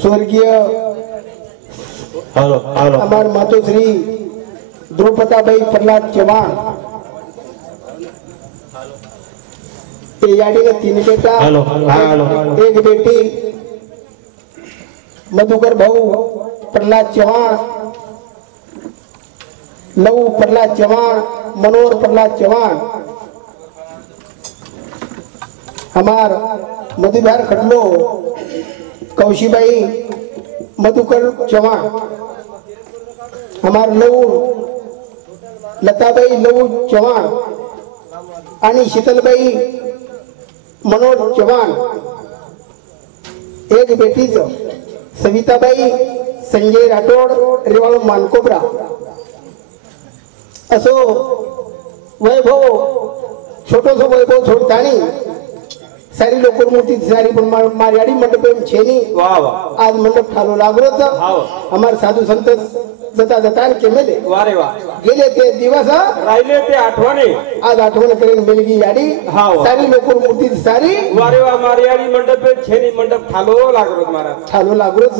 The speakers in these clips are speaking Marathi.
स्वर्गीय हमार मातोश्री द्रौपदाबाई प्रहलाद चव्हाण याडी ने 3 बेटा एक बेटी मधुकर भाऊ प्रहलाद चव्हाण 9 प्रहलाद चव्हाण मनोहर प्रहलाद चव्हाण हमार मधुबार खटलो कौशीबाई मधुकर चव्हाण हमार लऊ लताबाई लऊ चव्हाण आणि शीतलबाई मनोहर चव्हाण एक बेटीच सविताबाई संजय राठोड रेवाळ मानकोबरा असो वैभव छोटोसो वैभव छोडतानी सारी लोक मोठी सारी पण मारवाडी मंडप छेनी आज मंडप ठालो लागलोच हमार साधू संत जता जता केमेले वारे वा गेले ते दिवस राहिले ते आठवणे आज आठवण करेन मिलगी याडी सारी लोक मोठी सारी वारे वा मारवाडी मंडप छेनी मंडप ठालो लागलो महाराज ठालो लागलोच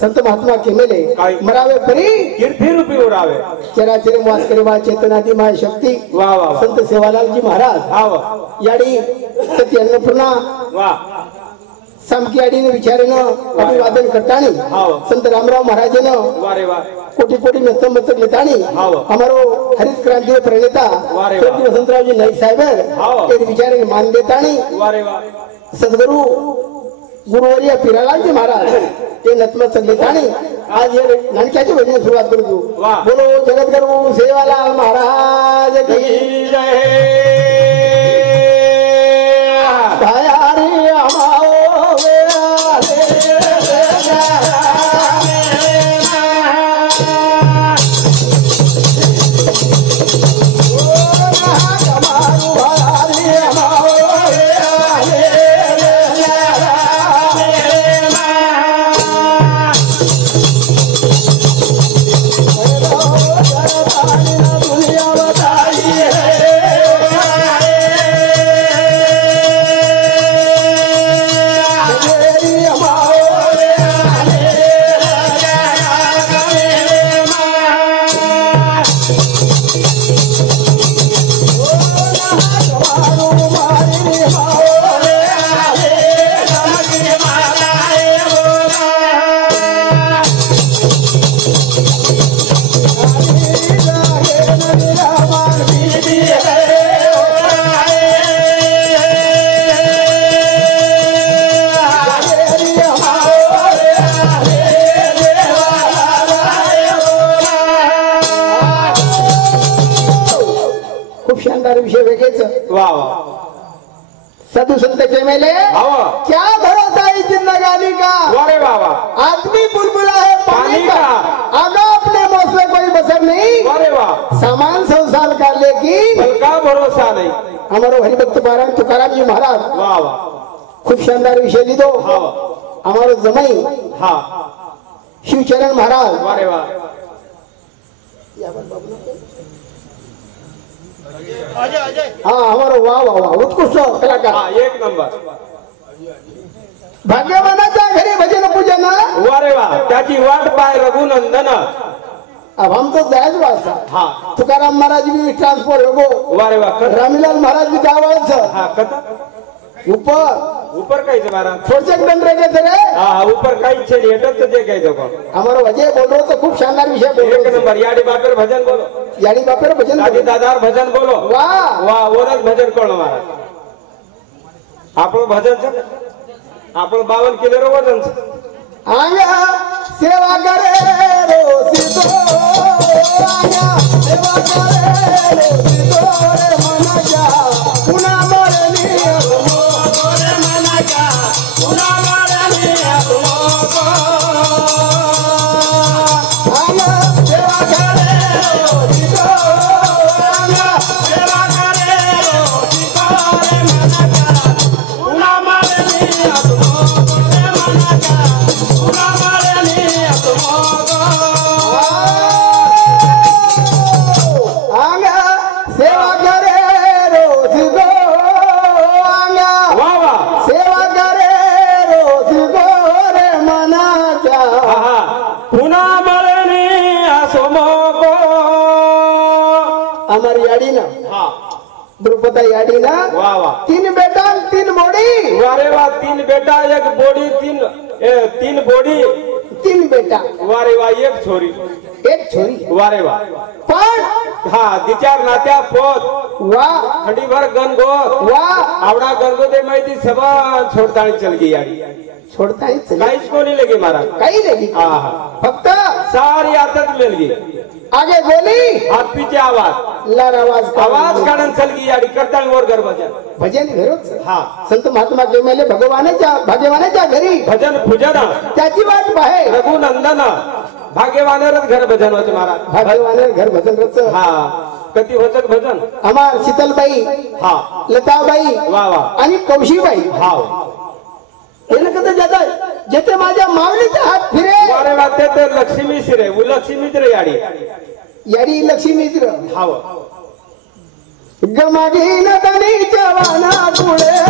संत महात्मा केमेले मरावे परी कीर्ती रूपी उरावे चराचर वास करे वा चेतनादी माय शक्ती वा वा संत सेवालाल जी महाराज याडी सत्य अन्नपूर्णा वा समकी आडीने विचारेनं अभिवादन करतानी संत रामराव महाराजेनं वारे वा कोटी कोटी नतमस्तक लेतानी हमारो हरित क्रांति प्रणेता स्वर्गीय वसंतरावजी नाईक साहेब ते विचारे मान देतानी वारे वा सद्गुरु गुरुवर्य पिरालाल जी महाराज ते नतमस्तक लेतानी आज ये नानक्याची भजन सुरुवात करतो बोलो जगद्गुरु सेवालाल महाराज की जय दयारी अमाओ साधु संत के मेले क्या भरोसा है जिंदगानी का वारे बाबा आदमी बुलबुला है पानी का आगा अपने मौत में कोई बसर नहीं वारे वाह सामान 100 साल का लेकिन का भरोसा नहीं हमारो हरिभक्त पारायण तुकाराम जी महाराज वाह वाह खूब शानदार विषय लीधो हमारो जमाई शिवचरण महाराज वारे वाह हमारो वाह वाह वाह उत्कृष्ट कलाकार एक नंबर भाग्यवानाच्या घरी भजन पूजन वारे वाह त्याची वाट पाय रघुनंदन अब हम तो जायज वाचा तुकाराम महाराज भी ट्रांसपोर्ट होगो वारे वाह रामीलाल महाराज भी जावायचं कथा ऊपर कहीं महाराज थोड़से दंड रह गए रे ऊपर कहीं छे हेटत तो जे कहीं देखो हमारो अजय बोल रहे तो खूब शानदार विषय बोल एक नंबर याडी बापर भजन बोलो याडी बापर भजन दादी दादार भजन बोलो वाह वाह ओरच भजन करो महाराज आपणो भजन छे आपणो 52 किलो रो वजन छे आया सेवा करे रो सीतो आया सेवा करे रो सीतो रे मनाया पुना मरनी रे मनाया पुना मरनी आया सेवा करे रो सीतो आया सेवा करे रो सीतो रे मनाया पुना मरनी रे मनाया पुना मरनी पुन्हा मळणी असो मोको हमारी याडी ना द्रुपदा याडी ना वाह वाह 3 बेटा 3 बोडी वारे वाह 3 बेटा 1 बोडी 3 बोडी 3 बेटा वारे वाह 1 छोरी 1 छोरी वारे वाह पण दिचार नात्या पोत वाह हंडीभर गणगो वाह आवडा गणगो दे माहिती सभा छोडतानी चल गई याडी छोड़ता ही चले काहीच कोणी लगे महाराज काही नाही फक्त सारी आदत मिल गई आगे गोली हाथ पीछे आवाज लार आवाज काढून चल गई याडी करता वर घर भजन भजन घरोच संत महात्मा के मेले भाग्यवानाच्या घरी भजन पूजन त्याची वाट पाहे रघुनंदन भाग्यवानेरच घर भजन होते महाराज भाग्यवाने घर भजन रच कधी होत भजन अमार शीतलबाई लताबाई वा वा आणि कौशीबाई कधी जातात जेथे माझ्या माऊलीचा हात फिरे अरे वा ते लक्ष्मी शिरे लक्ष्मीच रे याडी याडी लक्ष्मीच रे हाव गमागीन तनी जवाना पुढे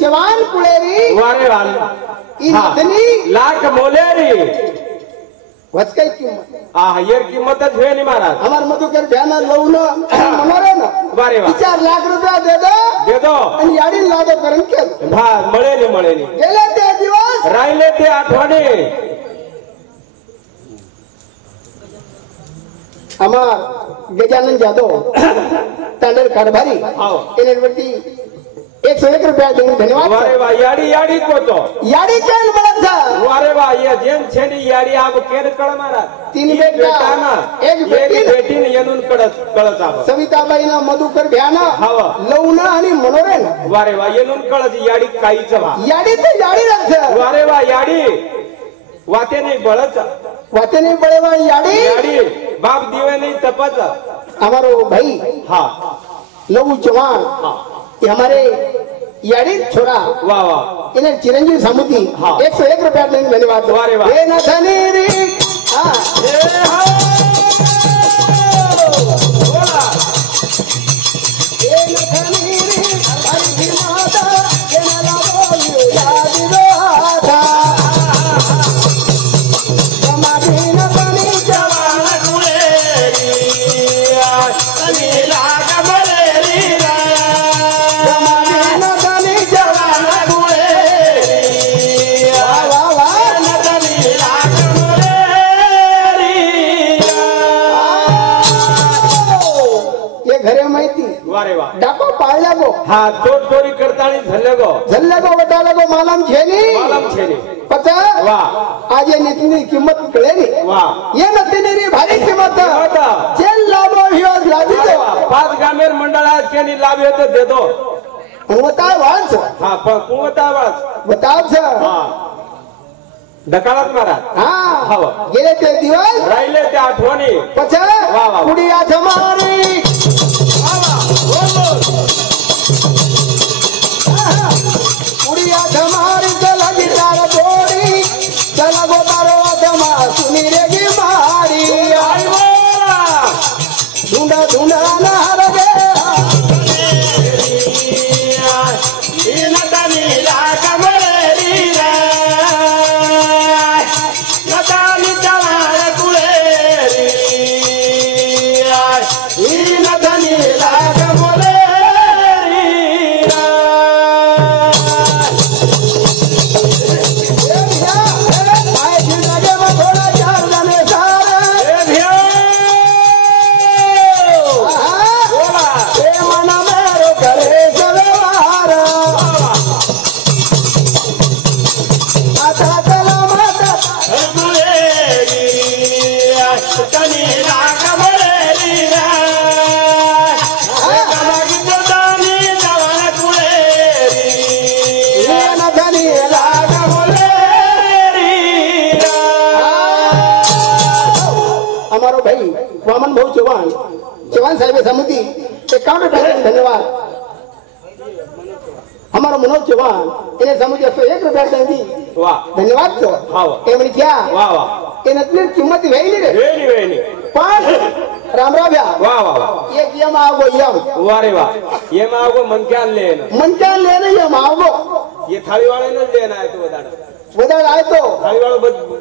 जवान पुळेरी वारे वाले नथनी लाख मोलेरी वच काय किंमत येर किंमतच होय नि महाराज हमार मधुकर ध्यान लावून म्हणणार ना वारे वा 4 लाख रुपया दे दो आणि याडी लादो करून केलं मळे गेले ते दिवस राहिले ते आठवणे हमार गजानन जाधव तांडर कारभारी एनवरती 101 रुपया देऊन धन्यवाद वारे वा याडी कोतो याडी केल म्हणत जा वारे वा ये जेन छेडी याडी आप केर कळ महाराज 3 बेटा ना एक बेटी येऊन कळत आप सविताबाईना मधुकर ध्यान लवण आणि मनोरन वारे वा येऊन कळत याडी काहीच वा याडी ते याडी रख वारे वा याडी वाते नाही बळच वाते नहीं बड़ेवा याडी बाप दिवे नहीं तपच हमारो भाई लघु चौहान ये हमारे याडी छोरा वाह वाह इन्हें चिरंजीव सामुती 101 रुपया देने धन्यवाद वारे वाह ये नथनी री ये नथनी री हरि माता ये नलावो यादी राधा समाधि नथनी जवान कुलेरी अनिला कमलेरी डाको पाळल्या गो चोरी करतानी झल्ले गो वटाला गो मालम छेनी पचा आज ये नितनी किंमत कळेनी ये नतीनी री भारी किंमत जेल लाभो ह्यो लाभी दो 5 गामेर मंडळात केनी लाभ येतो देतो कुंवता वाच कुंवता वाच बताव छ ढकाळत महाराज गेले ते दिवस राहिले ते आठवणी पचा कुडी आठ मारी उड़िया धमारी चला गिटार जोड़ी चला गोतारो धमा सुनी रे मारी आई बोला ढूंढा ढूंढा ना हर गया नदानी कमलेरी नदानी जवान कुलेरी तनी लाग बोलेरी रे मागितो तनी जवान कुळेरी तनी लाग बोलेरी रे हमारो भाई वामन भाऊ चौहान चौहान साहेब समिति 51 रुपये धन्यवाद हमारा मनोज चौहान इन्हें समिति 101 रुपया दी वाह धन्यवाद सर हाव एमणी क्या वाह वाह इनतली किंमत वेली रे वेली पण रामराव भ्या वाह वाह एक यम आवगो यम वाह रे वाह ये मागो मन क्या लेना यम आवगो ये थाली वाले ने लेना है तो बदल आए तो थाली वाला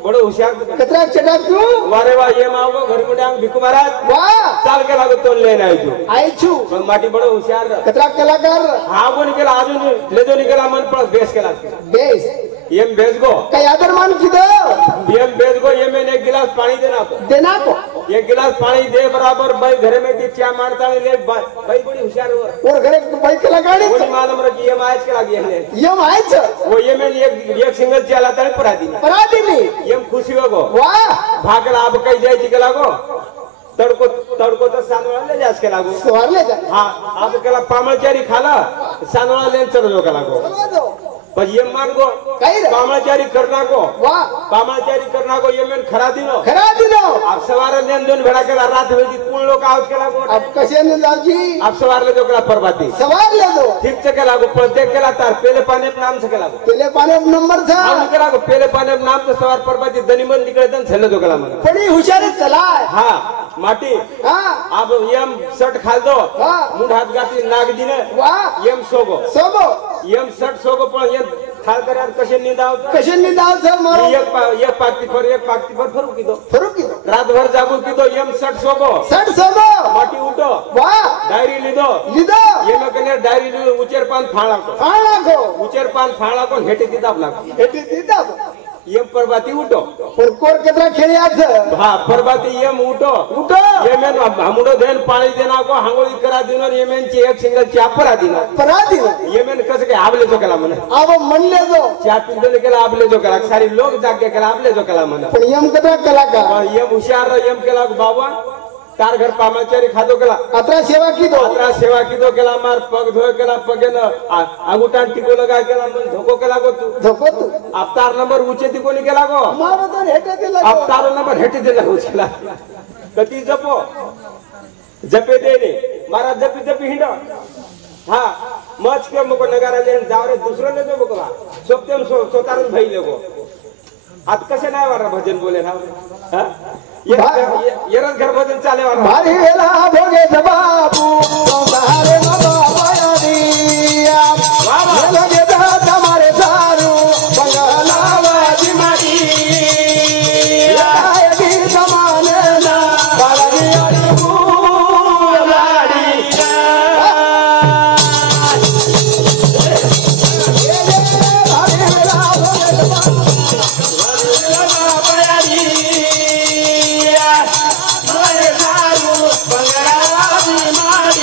बड़ो होशियार कतरा चटाक क्यों वारे वाह ये मागो घर में डांग भिकु महाराज वाह चाल के लागो तो लेना है जो आई छु पण माटी बड़ो होशियार कतरा कलाकार हां वो निकला आज ले जो निकला मन पर बेस के लाग बेस येम बेस गो कई आदर मान की दो येम बेस गो ये मैंने एक गिलास पानी देना को एक गिलास पानी दे बराबर भाई घरे में की चा मारता ले भाई बड़ी होशियार हो और घरे भाई कलाकारी वो मालूम रखी ये मैच के लागी है यम आए छ वो ये में एक सिंगल चला था परादी येम खुशी हो वाह भागला अब कई जाय जी के लागो तड़को तो सानवाला ले जास के लागो सवार ले जा हां अब केला पामळचारी खाला सानवाला लेन चलो जो के लागो पर ये मान गो पामळचारी करना को वाह पामळचारी करना को ये में खरा दिनो अब सवार लेन दोन भेड़ा के रात भेजी कोण लोग आउट के लागो अब कसे ने जाऊ जी अब सवार ले जो केला परबाती सवार ले दो ठीक से के लागो पर देख केला तार पहले पाने नाम से के लागो पहले पाने नंबर था हम के लागो पहले पाने नाम से सवार परबाती दनीमन निकले दन छले जो केला मन बड़ी होशियारी चला हां माटी हां अब यम शर्ट खाल दो हां मुंड हाथ गाती नाग दिने वाह यम सोगो यम शर्ट सोगो पण यम खाल कर यार कशे निदाव सर मारो एक पाक्ती पर फरुक की दो रात भर जागो की दो यम शर्ट सोगो माटी उठो वाह डायरी लिदो ये में कने डायरी लिदो उचेर पान फाळा को उचेर पान फाळा को हेटी दिदाब ना यम परबाती उठो और कोर केतरा खेळ्याच हां परबाती यम उठो ये में हमडो देन पाणी देना को हांगोळी करा दिनो ये में ची एक सिंगल चा परा दिनो ये में कस के आबले जो केला मन अब मन ले जो चा पिंदल केला आबले जो केला सारी लोग जागे केला आबले जो केला मन पण यम केतरा कलाकार यम हुशार यम केला बाबा तार घर पामाचारी खादो केला अतरा सेवा की दो केला मार पग धोय केला पगे न आगुटान टिको लगा केला मन धोको केला गो तू अब तार नंबर ऊंचे ती कोणी केला गो मारो तो हेटे दिला अब तार नंबर हेटे दिला उचला कती जपो जपे देने मारा जपी हिंडो हां मच के मको नगारा लेन जावरे दुसरो ले दो बकवा सोपतेम सोतारन भाई लेगो आज कसे नाही वारा भजन बोले ना हां येरच घर भजन चाले वारा भारी वेला भोगे बाबू संसारे बाबा यादिया लगे तुम्हारे सारू बंगाला वाजी मारी आएगी जमाने ना बागी आड़ी बुलाड़ी भारी वेला भोगे बाबा यादिया तुम्हारे सारू बंगाला वाजी मारी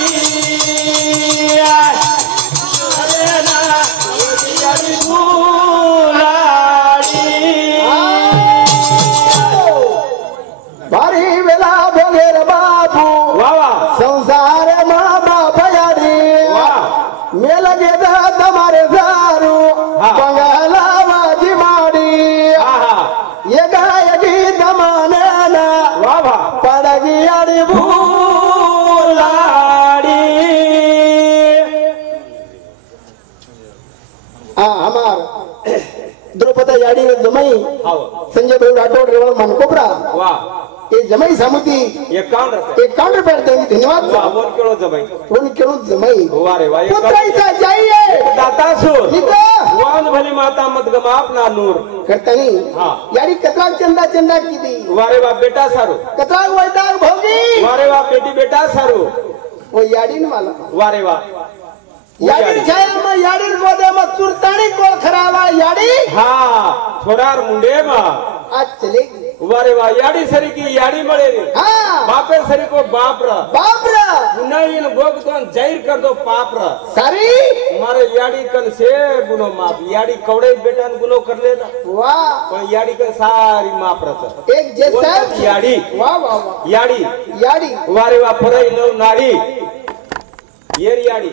भारी वेला भोगेर बाबू संसार माँ बाप यारी मेल गेदा तुम्हारे सारू बंगाला वाजी मारी ये गायकी दमाने ना पड़गी यारी भूलाड़ी हमार द्रौपदी याडी जमाई संजय भाई राठौड़ रेवल मनकोपरा वाह ये जमाई समिति 51 रुपये देंगे धन्यवाद वन केळो जमाई जमाई वाह रे वाह पुत्र ऐसा चाहिए दातासुर निको वान भली माता मत गमा अपना नूर करतनी हां यारी कतरा चंदा की दी वाह रे वाह बेटा सारू कतरा वैदाग भोगी वाह रे वाह बेटी बेटा सारू वो याडी न वाला वाह रे वाह याडी छाया में याडी गोदे में चुरतानी को खरावा याडी हां छोरार मुंडे में आज चलेगी वाह रे वाह याडी सरी की याडी मळे रे हां बापेर सरी को बाप रा नहीं इन गोग तो जाहिर कर दो पाप रा सारी मारे याडी कन से गुनो माप याडी कवड़े बेटा गुनो कर लेना वाह पण याडी कन सारी माप रत एक जैसा याडी वाह वाह वाह याडी याडी वारे वा फरई नो नाडी येर याडी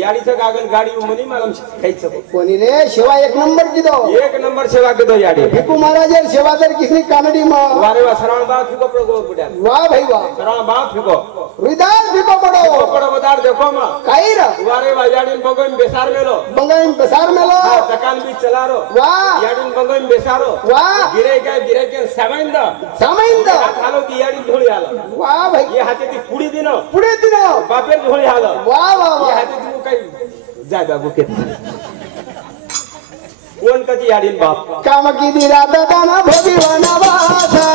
याडीचं गागन गाडी म्हणी मला खायचं कोणी रे सेवा एक नंबर की दो एक नंबर सेवा के दो याडी भिकू महाराज सेवा दर किसने कानडी मा वारे वा शरण बा फिको प्रगो बुड्या वाह भाई वाह शरण बा फिको हृदय भिको पड़ो बदार देखो मा काई रा वारे वा याडी बंगोम बेसार मेलो हां दुकान भी चला रो वाह याडी बंगोम बेसारो वाह गिरे के सामाइंद खालो की याडी ढोळी आला वाह भाई ये हाते ती पुडी दिनो बापेर ढोळी आला वाह वाह वाह हाते तू काही जागा बुकेत कोण कधी याडीन बाप काम किती राता दाना भोगी वनवासा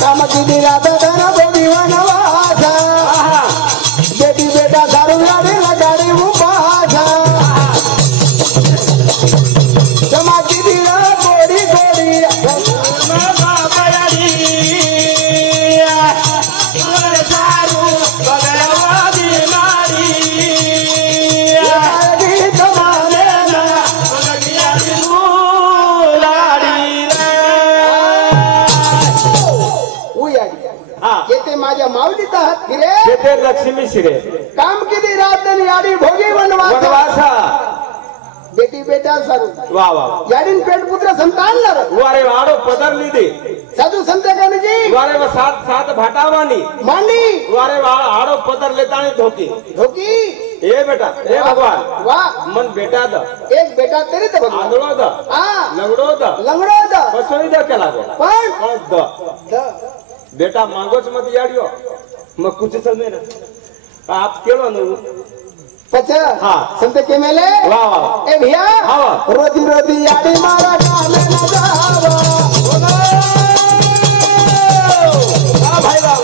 काम किती राता दाना भोगी वनवासा बेटी बेटा दारू लाडीला गाडी उपासा जमा किती गोडी माझ्या माऊलीचा हात फिरे येते लक्ष्मी शिरे काम किती रात याडी भोगी वनवासा बेटी बेटा सारू वाह वाह याडीन पेट पुत्र संतान नर वारे वाडो पदरली दे साधू संत गणजी वारे वा सात भाटावानी मांडी वारे वा आडो पदर लेतानी धोकी ए बेटा ए भगवान वाह मन बेटा द एक बेटा तेरे तो भगवान आंधळो द लंगडो द बसोई द केला पण द बेटा मांगोच मत याडियो मग कुछ चल मेरा आप केलो न पचा हां संत के मेले वाह वाह ए भैया हां रोती रोती याडी मारा गाने न जावा वाह भाई वाह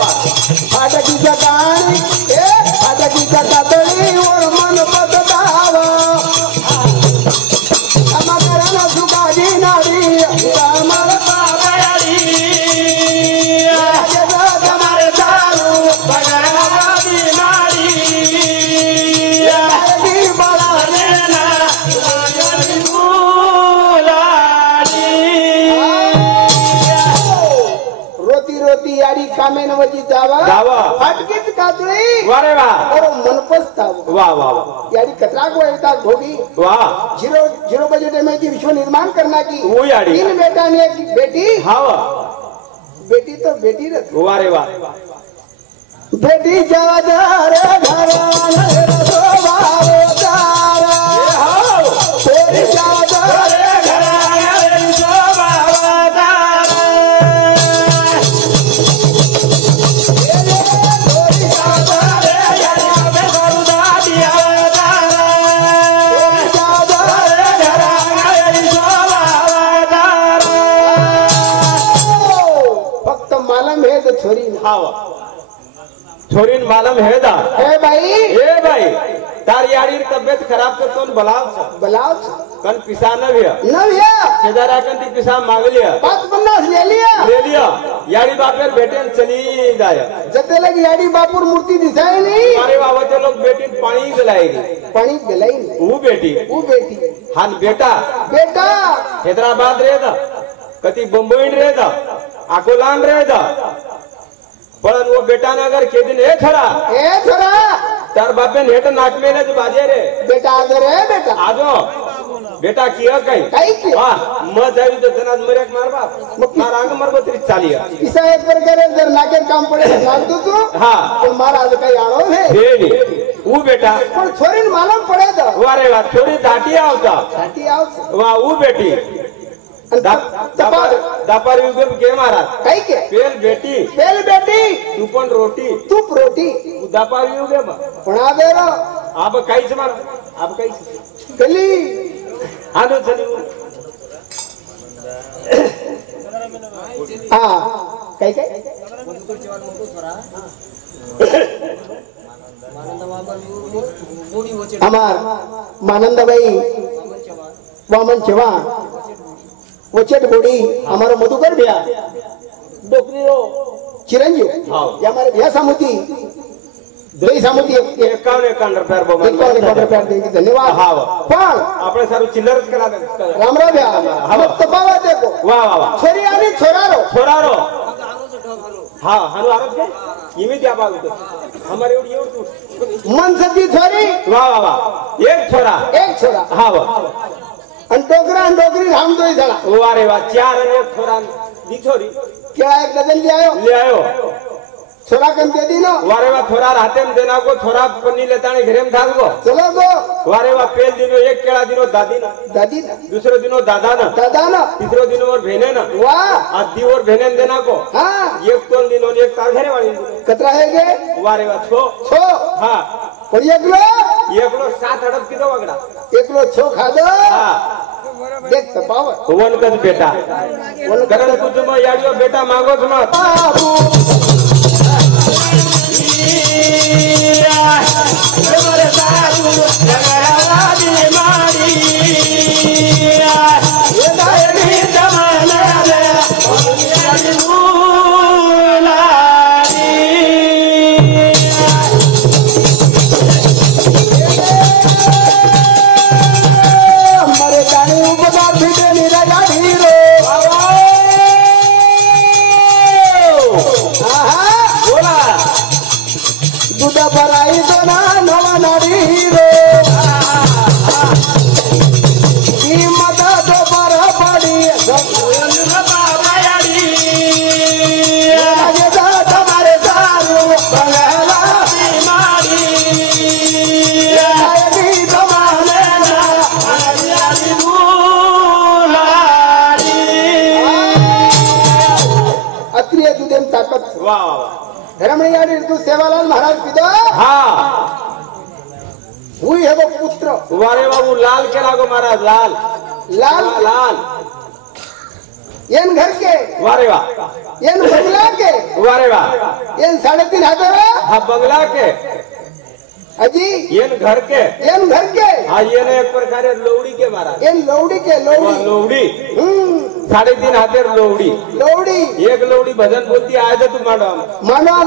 फाटकी जगाणी ए फाटकी जगातली और मन पतदावा अमकरन सुगाजी नाडी रामर बाबाडी जमारे दारू बगरवादी नाडी याडी बड़ा नेना राजनी मुलाडी रोती रोती याडी कामे नवजी जावा फाटकीच कातळी वारे वाह और मन पस्ताव वाह वाह याडी कतराक वयता धोगी वाह जीरो बजट में की विश्व निर्माण करना की वो याडी 3 बेटा ने एक बेटी हां बेटी तो बेटी रथ वारे वाह बेटी जावा रे घरवाला रे सोवारो तारा बेटी जावा रे घरवाला रे सोवारो तारा बेटी जावा रे घरवाला रे गरुदादिया तारा बेटी जावा रे घरवाला रे सोवारो तारा फक्त मालम है तो छोरी हां छोरीन मालम है दा ए भाई तार याडी तब्येत खराब करतो बलाव कन पिसा न भैया शेजारा कन ती पिसा मागलिया 550 ले लिया याडी बापेर बेटेन चली जाय जते लगी याडी बापुर मूर्ति दिसाय नहीं अरे बाबा ते लोग बेटीन पानी गलाएगी वो बेटी हान बेटा हैदराबाद रे दा कती बंबई रे दा अकोलान रे दा पण वो बेटा ना अगर के दिन ए छोरा तार बापेन हेट नाक में ने बाजे रे बेटा आजो बेटा किया काही की वाह म जावी तो जनाज मरेक मार बाप मार आंग मरबो तरी चालिया किसा एक प्रकारे जर नाकेर काम पडे सांग तू हां पण महाराज काही आळो है हे वो बेटा पण छोरीन मालूम पडे तो वारे वाह थोड़ी दाटी आवता वाह वो बेटी दापार युग के महाराज काही के पेल बेटी तूप रोटी दापार युग पण आबेरो अब काहीच मार अब काहीच गली आलो चली हां काही हमार मानंदबाई वामन चव्हाण वचट बोडी हमारो मधुकर भैया डोकरी रो चिरंजीव ये हमारे भैया सामुती दही सामुती 51 रुपया बो 51 रुपया देगी धन्यवाद हाँ पण આપણે સારું ચિલ્લર જ કરા દે राम राम भैया हम तपावा देखो વાહ વાહ વાહ छोरी आनी छोरारो हाँ हानु आरोप के इमे क्या बात है हमारे उड़ी मन सती छोरी वाह वाह वाह एक छोरा हाँ वाह अंडोकरी राम दोई झाला वारे वाह 4 અને 1 छोरा दी छोरी क्या एक डजन ले आयो छोरा कम दे दी नो वारे वाह छोरा राते में देना को छोरा पन्नी लेताने घरे में धाल को चलो गो वारे वाह पेल दिनो एक केड़ा दिनो दादी ना दूसरे दिनो दादा ना तीसरे दिनो और बहने ना वाह आधी और बहने देना को हाँ एक तो दिनो एक तार घरे वाली कतरा है गे वारे वाह छो हाँ और एक लो 7 अड़ब किलो वगड़ा एक लो छो खा दो हाँ देख तो पावर वन कद बेटा गरम कुछ में याडियो बेटा मांगो मत हमारे साधु जगरावादी मारी ये दायरी जमाना हमारे गाने उपदा भिड़े निराजा हीरो बोला दूधा भराई तो ना नवा नारी हीरो कीमत तो पर पड़ी तुम्हारे सारू बंगला बीमारी अत्रिय दुदेम ताकत वाह धर्मयाडी तू सेवालाल महाराज पिता हाँ हुई है वो पुत्र वारे बाबू लाल के लागो महाराज लाल लाल येन घर के वारे वाह येन बंगला के वारे वाह येन 3.5 हाँ बंगला के अजी येन घर के हाँ ये ने एक प्रकार लोहड़ी के महाराज येन लोहड़ी के लोहड़ी 3.5 हाथेर लोहड़ी एक लोहड़ी भजन बोलती आए तो तुम मांडवा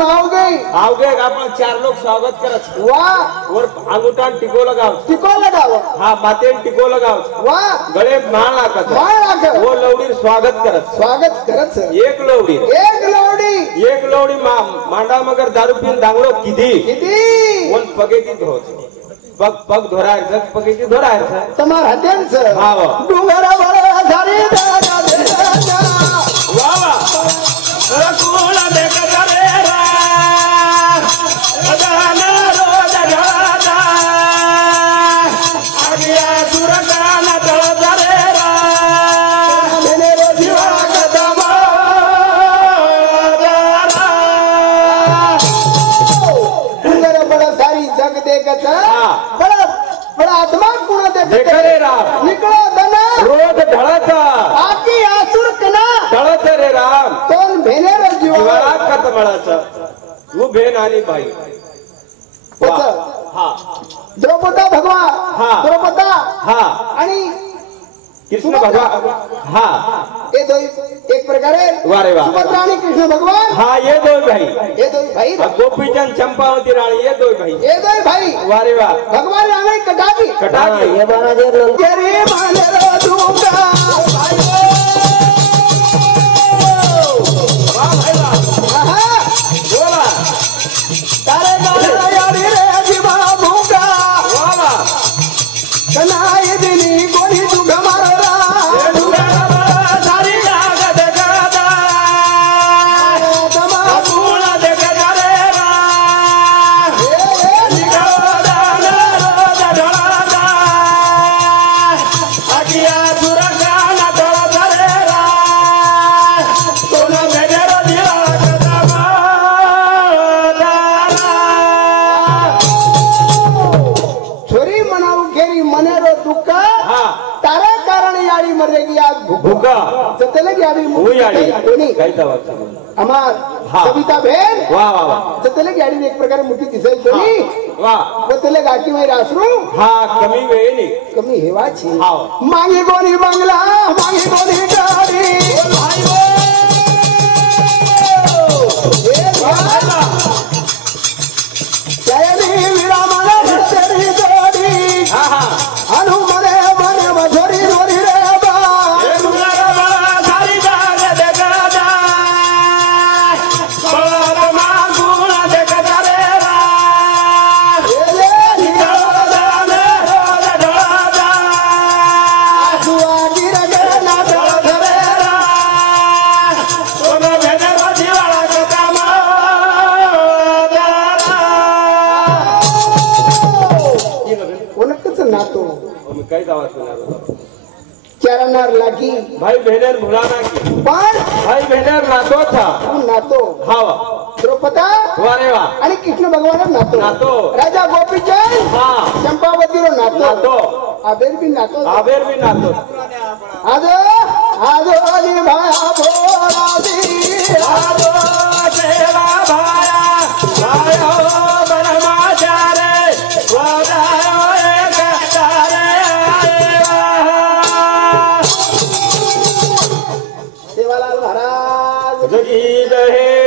आओगे अपन 4 लोग स्वागत करत वाह और अंगूठान टिको लगाओ हाँ माथे टिको लगाओ वाह गले माळ नाखत वो लोहड़ी स्वागत करत एक लोहड़ी मांडा मगर दारू पीन दांगड़ो किधी वन पगेती धोत पग धोरायचं पगेती धोरायचं तमार हातेंच हा डोंगरा वाला झारी दादा वावा रकुल देख करे रा अदाना रोज ढादा आगिया सुरकाना तळ करे रा मेने रोजीवा कदमा डोंगर बड़ा सारी जग देखत बड़ा आत्मा गुण देख रे रा निकलो दना रोज ढळत आकी आसुर कना ढळत रे राम तोन भेने रोजीवा जीवनात खतमळाचं तू भेन आणि बाई हा द्रौपदा भगवान द्रौपदा आणि कृष्ण भगवान हा ये दो एक प्रकारे वारे वाह सुभद्रा आणि कृष्ण भगवान हाँ ये दो भाई गोपीचंद चंपावती रानी ये दो भाई वारे वाह भगवान रानी कटाकी ये बारा तेरे माने दूंगा बोला तारे गाना यारी रे जीवा भूंगा कनाई दिनी कोणी तुगा मारला सारी लागत गादा तमा फूल देख करे रा निकळदा रोज ढळदा आगिया सुरकाना तळ करे रा कोण भेगेरो दिला कदमा छोरी मनाऊ घेरी मनेरो दुःख तारा कारण याडी मरेगी आज भूका चतले याडी वो याडी कोणी काय दवा अमार हाँ। सविता बहन वाह वाह वाह चतले याडी एक प्रकारे मोठी दिसाई कोणी वाह चतले गाठी मध्ये रासरू हाँ कमी वेळी कमी हेवाची हाँ मागे कोणी बंगला मागे कोणी गाव चारणार लागी भाई बहनेर भुलाना की पण भाई बहनेर नातो था नातो हावा द्रौपदा वारे वा आणि कृष्ण भगवान नातो नातो राजा गोपीचंद हाँ चंपावती रो नातो आबेर भी नातो आजो आजो अली भाया भोलादी आजो सेवा भाया भायो ब्रह्मचारे वदायो एक तारे सेवालाल महाराज जगी दहे